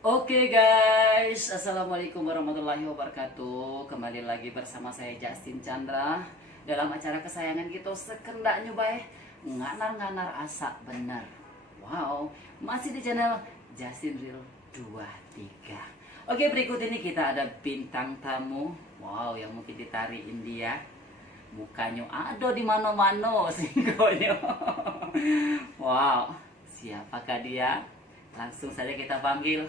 Oke guys, Assalamualaikum warahmatullahi wabarakatuh. Kembali lagi bersama saya Justin Chandra dalam acara kesayangan kita sekendak nyobain nganar-nganar asa bener. Wow, masih di channel Justin Real 23. Oke, berikut ini kita ada bintang tamu. Wow, yang mungkin ditariin dia. Mukanya ada di mana-mana singgonya. Wow, siapakah dia? Langsung saja kita panggil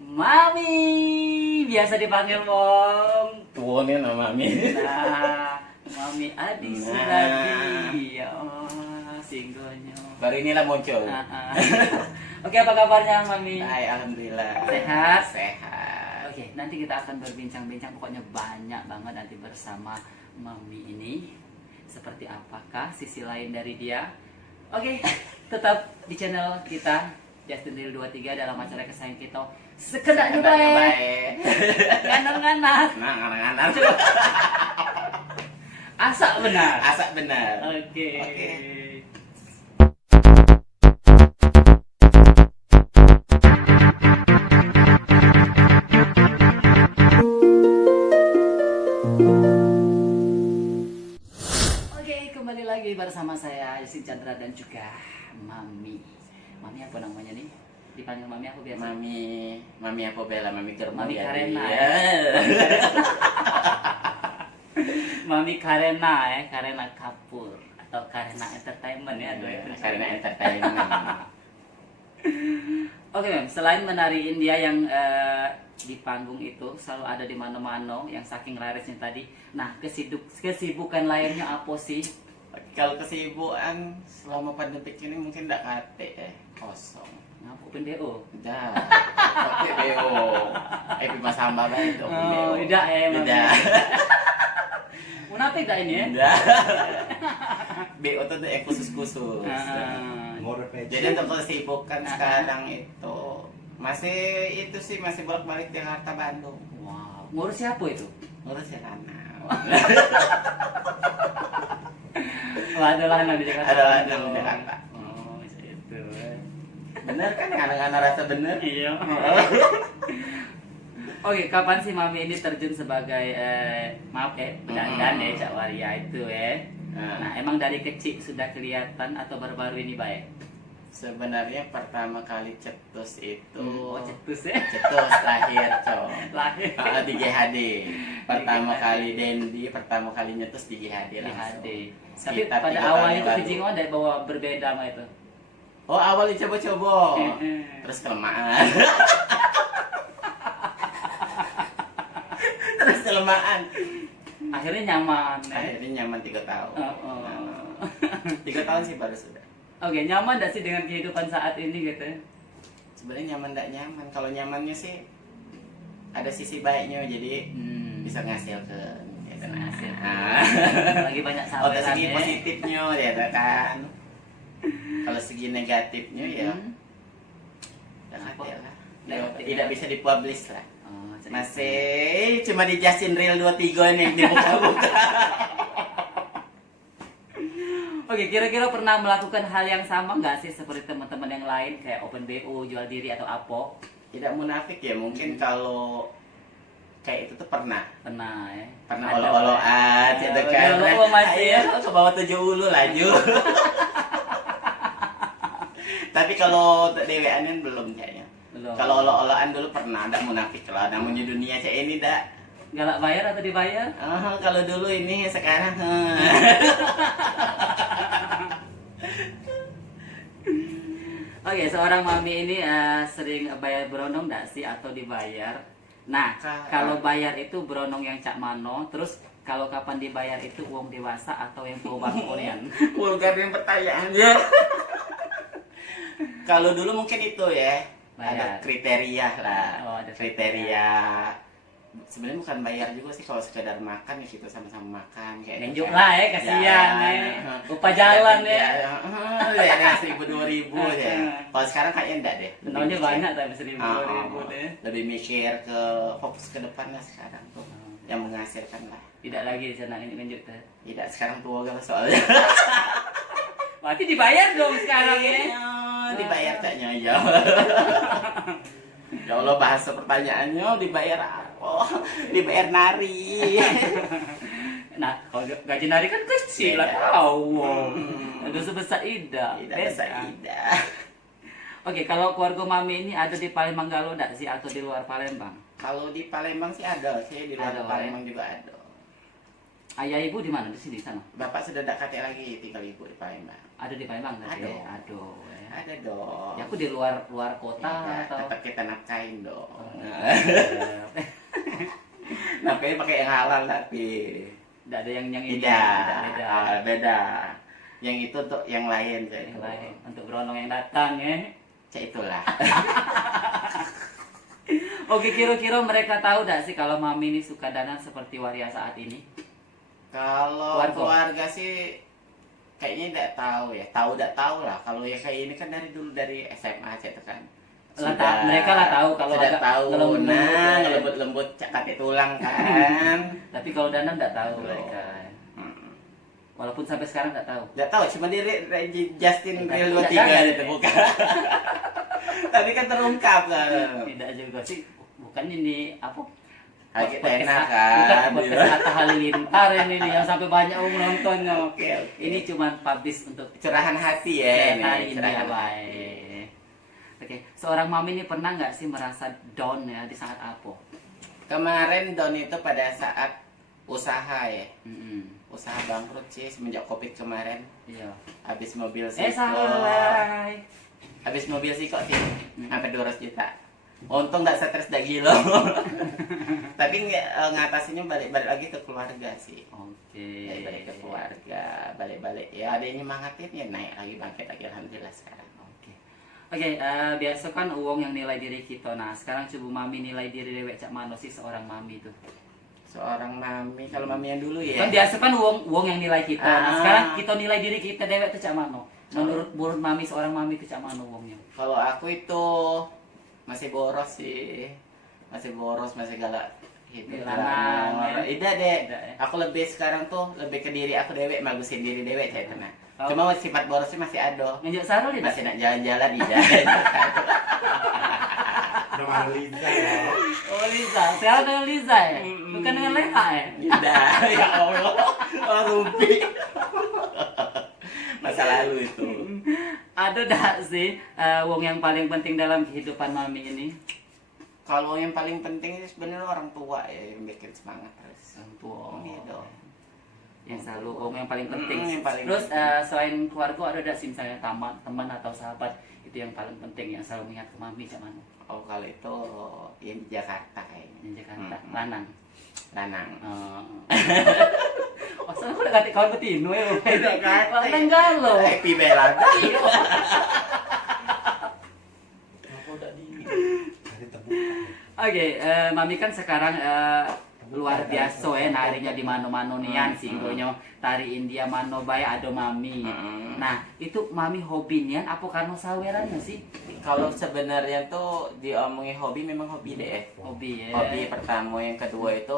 Mami, biasa dipanggil Mom. Tuonin sama Mami. Nah, Mami Adi Suradi. Ya, singgonya. Baru inilah muncul. Oke, apa kabarnya Mami? Hai, alhamdulillah. Sehat? Sehat. Oke, nanti kita akan berbincang-bincang, pokoknya banyak banget nanti bersama Mami ini. Seperti apakah sisi lain dari dia? Oke, tetap di channel kita Justin Real 23 dalam acara kesayangan kita sekedar baik. Nganar-nganar. Nah, nganar-nganar. Asa benar. Asa benar. Oke. Oke, kembali lagi bersama saya Justin Chandra dan juga Mami. Mami apa namanya nih? Dipanggil Mami aku biasa. Mami apa Bella? Mami Germa. Mami ya, Karena. dia. Mami Karena Karena Kapur atau Karena Entertainment ya, Karena entertainment. Oke, Mem, selain menariin dia yang di panggung itu selalu ada di mana-mana yang saking larisnya tadi. Nah, kesibukan lainnya apa sih? Kalau kesibukan selama pandemi ini mungkin tidak kate kosong. Ngapain BO? Dah. Pakai BO. Mas Hamba baik dong. Oh, tidak ya, Mami. Tidak. Munafik dah ini ya? Tidak. BO itu yang khusus-khusus. Jadi untuk kesibukan sekarang itu masih bolak-balik Jakarta Bandung. Wow, ngurus siapa itu? Ngurus ya Lana. Oh, ada lana di Jakarta. Ada lana di Jakarta. Oh, itu. Bener kan anak-anak rasa bener? Iya. Oke, kapan sih Mami ini terjun sebagai maaf dandan ya Cak Waria itu ya? Nah, emang dari kecil sudah kelihatan atau baru-baru ini baik? Sebenarnya pertama kali cetus itu Cetus ya? cetus lahir Lahir di GHD. Pertama kali Dendi, pertama kali nyetus di GHD di langsung. HD. Tapi Sekitar pada 3 awalnya tahun tuh yang kejingan dari bawa berbeda sama itu. Oh, awalnya coba-coba. Terus kelemahan. Terus kelemahan. Akhirnya nyaman. Akhirnya nyaman 3 tahun. Oh. 3 tahun sih baru sudah. Oke, nyaman gak sih dengan kehidupan saat ini gitu? Sebenarnya nyaman tidak nyaman. Kalau nyamannya sih ada sisi baiknya, jadi bisa ngasilkan. Ya, Lagi banyak Oh, dari segi saweran positifnya ya kan. Kalau segi negatifnya ya tidak bisa dipublish lah. Oh, Masih cuma di Justin Real 23 nih dibuka-buka. Oke, kira-kira pernah melakukan hal yang sama nggak sih seperti teman-teman yang lain kayak open BO, jual diri atau apa? Tidak munafik ya, mungkin kalau kayak itu tuh pernah Ya. pernah olo-oloan gitu kan. Olo masih ya. Ayo, ke bawah 7 ulu laju. Tapi kalau dewean belum kayaknya. Belum. Kalau olo-oloan dulu pernah, ada munafik lah. Namun di dunia saya ini dak. Galak bayar atau dibayar? Kalau dulu ini sekarang. Oke, seorang Mami ini sering bayar berondong nggak sih atau dibayar? Nah, kalau bayar itu berondong yang cak mano, terus kalau kapan dibayar itu uang dewasa atau yang tua bangkonian? Vulgar yang pertanyaannya. Kalau dulu mungkin itu ya, ada kriteria lah. Oh, ada kriteria. Sebenarnya bukan bayar juga sih, kalau sekedar makan ya gitu, sama-sama makan kayak nunjuk lah ya, kasihan ya. Upah jalan ya. Ya ngasih 1.000 2.000 ya. Kalau sekarang kayaknya enggak deh. Tahunnya banyak tapi 1.000 2.000 deh. Lebih mikir ke fokus ke depan lah sekarang tuh. Yang menghasilkan lah. Tidak lagi di sana ini nunjuk tuh. Tidak, sekarang tua kan soalnya. Berarti dibayar dong sekarang ya. Dibayar kayaknya aja. Ya Allah, bahasa pertanyaannya dibayar apa? Dibayar nari. Nah, kalau gaji nari kan kecil lah Beda. tahu. Ada sebesar Ida. Tidak Beda. bisa Ida. Oke, kalau keluarga Mami ini ada di Palembang Galuh enggak sih atau di luar Palembang? Kalau di Palembang sih ada sih, di luar Ada, Palembang juga ada. Ayah ibu di mana? Di sini sana. Bapak sudah tidak KTP lagi, tinggal ibu di Palembang. Ada di Palembang tadi. Ada. Aduh. Ya. Ada dong. Ya aku di luar kota Iya, atau tetap kita nafkain dong. Enggak Nafkain pakai yang halal tapi ada yang ini. tidak. Beda. Beda. Yang itu untuk yang lain. Cak, Yang itu. lain untuk berondong yang datang ya. Cak, itulah. Oke, kira-kira mereka tahu enggak sih kalau Mami ini suka dandan seperti Waria saat ini? Kalau keluarga sih kayaknya tidak tahu ya. Tahu tidak tahu lah. Kalau ya kayak ini kan dari dulu dari SMA aja tuh kan. Mereka lah tahu kalau sudah agak tahu. ngelembut-lembut Nah, ya. ngelembut-lembut kakek tulang kan. Tapi kalau dandan enggak tahu Belum. mereka. Mm. Walaupun sampai sekarang enggak tahu. Nggak tahu, cuma di Justin Tidak, Real tidak 23 jangan. itu bukan. Tapi kan terungkap kan. Tidak juga sih. Bukan ini apa? Lagi Podcast- enak kan. Bukan podcast Atta Halilintar ini nih yang sampai banyak orang menontonnya. Oke, oke. Ini cuma publish untuk Curahan hati ya hari ini. ini ya, baik. Oke, seorang mami ini pernah nggak sih merasa down ya di saat apa? Kemarin down itu pada saat usaha ya. Mm-mm. Usaha bangkrut sih semenjak Covid kemarin. Iya. Habis mobil sih. Salah. Habis mobil sih kok sih. Sampai 200 juta. Untung nggak stres dah gila. Tapi ngatasinnya balik-balik lagi ke keluarga sih. Oke. Balik ke keluarga, balik-balik ya ada yang nyemangatin ya naik lagi bangkit lagi alhamdulillah sekarang. Oke, biasa kan uang yang nilai diri kita. Nah, sekarang coba mami nilai diri dewek cak mano sih seorang mami itu. Seorang mami, kalau mami yang dulu ya. Kan biasa kan uang yang nilai kita. Nah, Ah. sekarang kita nilai diri kita dewek tuh cak mano. Menurut mami seorang mami itu cak mano uangnya. Kalau aku itu masih boros sih. Masih boros, masih galak hidup Lanang, ya. Tidak deh. Tidak, ya. Aku lebih sekarang tuh lebih ke diri aku dewek, bagusin diri dewek saya tenang. Oh. Cuma sifat borosnya masih ada. Ngejak sarul ya? Masih nak jalan-jalan tidak. Nama Liza ya. Oh Liza, sekarang dengan Liza ya? Bukan dengan Leha ya? Tidak, ya Allah. Oh, rumpi. Masa lalu itu. Ada dak sih uang yang paling penting dalam kehidupan mami ini? Kalau yang paling penting sih sebenarnya orang tua ya yang bikin semangat terus. Orang tua. Iya dong. Yang selalu uang yang paling penting. Yang paling Terus penting. selain keluarga ada dak sih misalnya teman atau sahabat itu yang paling penting yang selalu mengingat ke mami cak mana? Oh kalau itu yang di Jakarta kayaknya. Yang Jakarta, Hmm. Lanang. Lanang. Oh, soalnya aku udah ganti kawan betino ya. Jakarta. Lanang galau. Happy Bella. Kenapa udah di dari terbuka? Oke, mami kan sekarang luar biasa ya narinya di mano-mano nian sih gonya tari India mano bae ado mami. Nah, itu mami hobi nian apa karena sawerannya sih? Kalau sebenarnya tuh diomongin hobi memang hobi deh. Hobi ya. Hobi pertama, yang kedua itu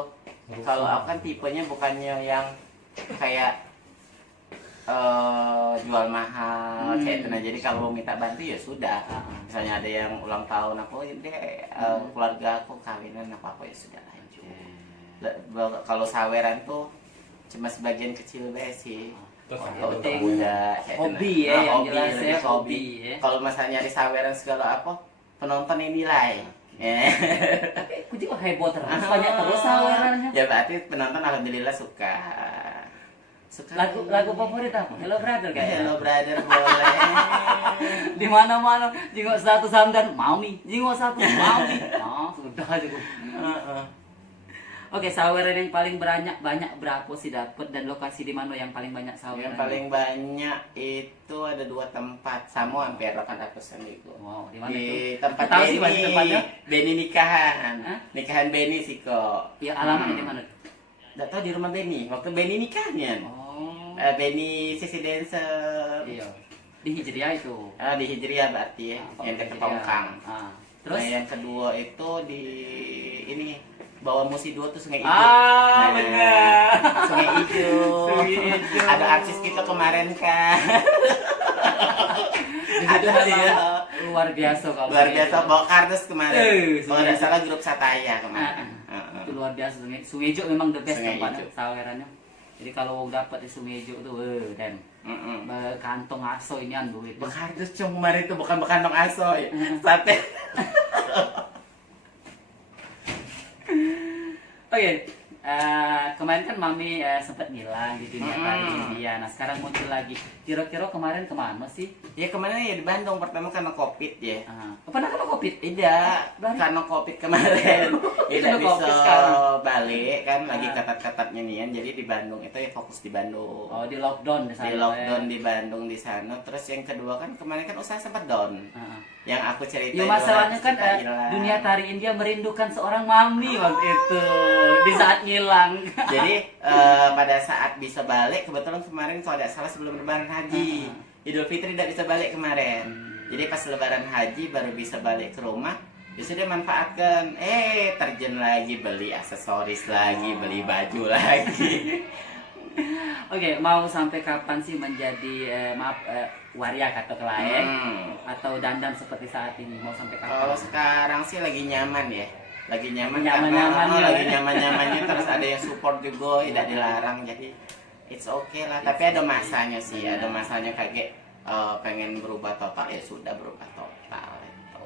kalau aku kan tipenya bukannya yang kayak jual mahal kayak itu. Nah, jadi kalau mau minta bantu ya sudah. Misalnya ada yang ulang tahun aku deh keluarga aku kawinan apa ya sudah lanjut. Kalau saweran tuh cuma sebagian kecil deh sih. Terus Kalau penting. untuk muda kayak Hobi itu. ya, yang hobi, jelas lebih ya, ke hobi ya. Kalau misalnya nyari saweran segala apa penonton yang nilai. Tapi aku juga heboh terus, banyak terus sawerannya. Ya berarti penonton alhamdulillah suka. Suka Lagu favorit apa? Hello Brother kan? Hello brother boleh. Di mana-mana jenguk satu samdan mami, jenguk satu mami. Oh, sudah cukup. Oke, saweran yang paling banyak berapa sih dapat dan lokasi di mana yang paling banyak saweran? Yang paling banyak itu ada 2 tempat, sama hampir 800-an itu. Wow, di mana Di itu? tempat Tahu sih pasti tempatnya. Beni nikahan. Hah? Nikahan Beni sih kok. Ya alamatnya di mana? Nggak tahu di rumah Beni. Waktu Beni nikahnya. Oh. Beni sisi dancer. Iya. Di Hijriah itu. Di Hijriah berarti ya, yang dekat Tongkang. Terus? Nah, yang kedua itu di ini bawah Musi 2 tuh Sungai Ijo. Benar. Sungai Ijo. Sungai Ijo. Ada artis kita kemarin kan. Ada Ada ya. luar biasa kalau Luar sungai biasa Ijo. bawa kardus kemarin. Kalau Sungai nggak Ijo. salah grup Sataya kemarin. Itu luar biasa Sungai Ijo memang the best Sungai tempatnya Ijo. sawerannya. Jadi kalau wong dapat di Sungai Ijo tuh dan kantong aso ini duit. Bekardus cuma kemarin itu bukan bekantong aso ya. Sate. Oke, kemarin kan Mami sempat ngilang di dunia tari India. Nah sekarang muncul lagi. Kira-kira kemarin kemana sih? Ya kemarin ya di Bandung pertama karena Covid ya. Pernah kena Covid? Tidak, Berarti- karena Covid kemarin tidak Karena bisa Covid sekarang. balik kan lagi Ah. ketat-ketatnya nian, jadi di Bandung itu ya fokus di Bandung. Oh di lockdown di sana. Di lockdown di Bandung di sana. Terus yang kedua kan kemarin kan usaha sempat down. Yang aku cerita Ya masalahnya kan dunia tari India merindukan seorang Mami waktu itu di saat ngilang. Jadi pada saat bisa balik kebetulan kemarin kalau tidak salah sebelum Lebaran Haji, Idul Fitri tidak bisa balik kemarin. Jadi pas Lebaran Haji baru bisa balik ke rumah. Ya sudah manfaatkan. Terjun lagi beli aksesoris lagi, beli baju lagi. Oke, mau sampai kapan sih menjadi waria kata lain atau dandan seperti saat ini? Mau sampai kapan? Kalau sekarang sih lagi nyaman ya. Lagi nyaman Nyaman-nyamannya. karena lagi nyaman-nyamannya terus ada yang support juga, tidak dilarang. Jadi it's okay lah. Tapi ada masanya sih, ada masanya kayak pengen berubah total, ya sudah berubah total itu.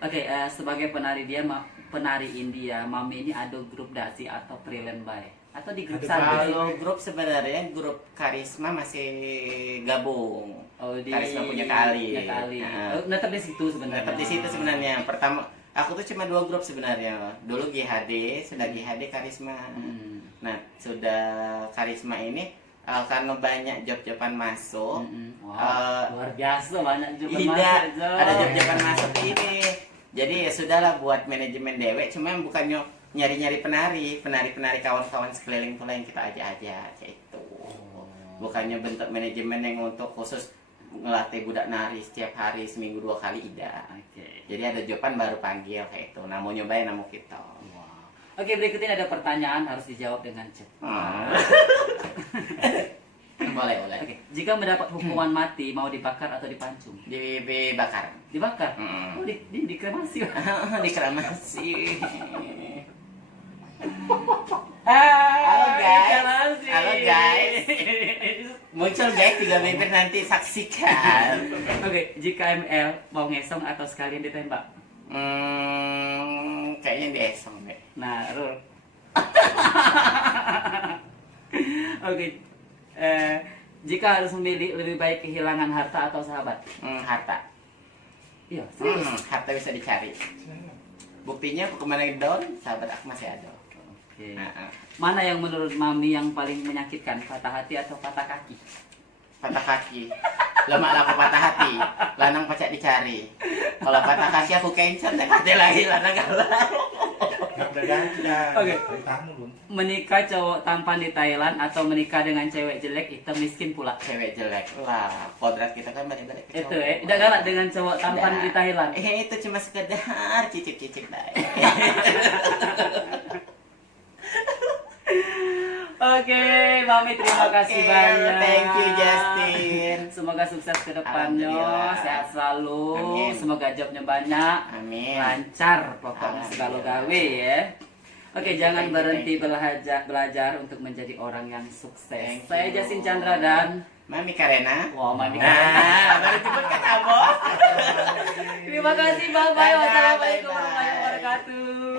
Oke, sebagai penari India, Mami ini ada grup dasi atau freelance bay atau di grup Ada saja? Kalau grup sebenarnya grup Karisma masih gabung. Oh, di Karisma punya Kali. Punya Kali. Nah. Oh, netep di situ sebenarnya. Tetap di situ sebenarnya. Pertama, aku tuh cuma 2 grup sebenarnya. Dulu GHD, sudah GHD Karisma. Nah, sudah Karisma ini karena banyak job-joban masuk. Wow, luar biasa banyak juga Tidak, masuk, ada job-joban masuk ini. Jadi ya sudahlah buat manajemen dewek, cuma bukannya nyari-nyari penari kawan-kawan sekeliling pula yang kita ajak-ajak kayak itu. Bukannya bentuk manajemen yang untuk khusus ngelatih budak nari setiap hari seminggu 2 kali, tidak. Oke. Jadi ada joban baru panggil kayak itu. Nah, mau nyobain nama kita. Wow. Oke, berikut ini ada pertanyaan harus dijawab dengan cepat. Boleh. Oke, jika mendapat hukuman mati mau dibakar atau dipancung? Dibakar. Dibakar? Oh, dikremasi. Dikremasi. Halo guys. Halo, guys. Muncul guys 3 bibir nanti saksikan. Oke, jika ML mau ngesong atau sekalian ditembak? Kayaknya diesong deh. Nah, Rul. Oke. Jika harus memilih lebih baik kehilangan harta atau sahabat? Harta. Iya, serius. Harta bisa dicari. Buktinya aku kemarin down, sahabat aku masih ada. Oke. Mana yang menurut Mami yang paling menyakitkan? Patah hati atau patah kaki? Patah kaki. Lemak lah aku patah hati. Lanang pacak dicari. Kalau patah kaki aku kencet, ada lagi lanang galau. Nggak ada ganti dah. Oke. Dari tamu belum. Menikah cowok tampan di Thailand atau menikah dengan cewek jelek hitam miskin pula? Cewek jelek lah. Kodrat kita kan balik-balik ke Itu cowok. tidak galak dengan cowok tampan Nggak. di Thailand. Itu cuma sekedar cicip-cicip dah. Oke, Mami terima kasih Oke, banyak. thank you, Justin. Semoga sukses ke depannya, Alhamdulillah. sehat selalu. Amin. Semoga jobnya banyak, Amin. lancar pokoknya segala gawe ya. Oke, jangan Thank you, berhenti thank you. belajar untuk menjadi orang yang sukses. Thank Saya you. Justin Chandra dan Mami Karena. wow, Mami. Baru jemput kata bos. Terima kasih, bye bye. Dadah, Wassalamualaikum bye-bye. warahmatullahi wabarakatuh.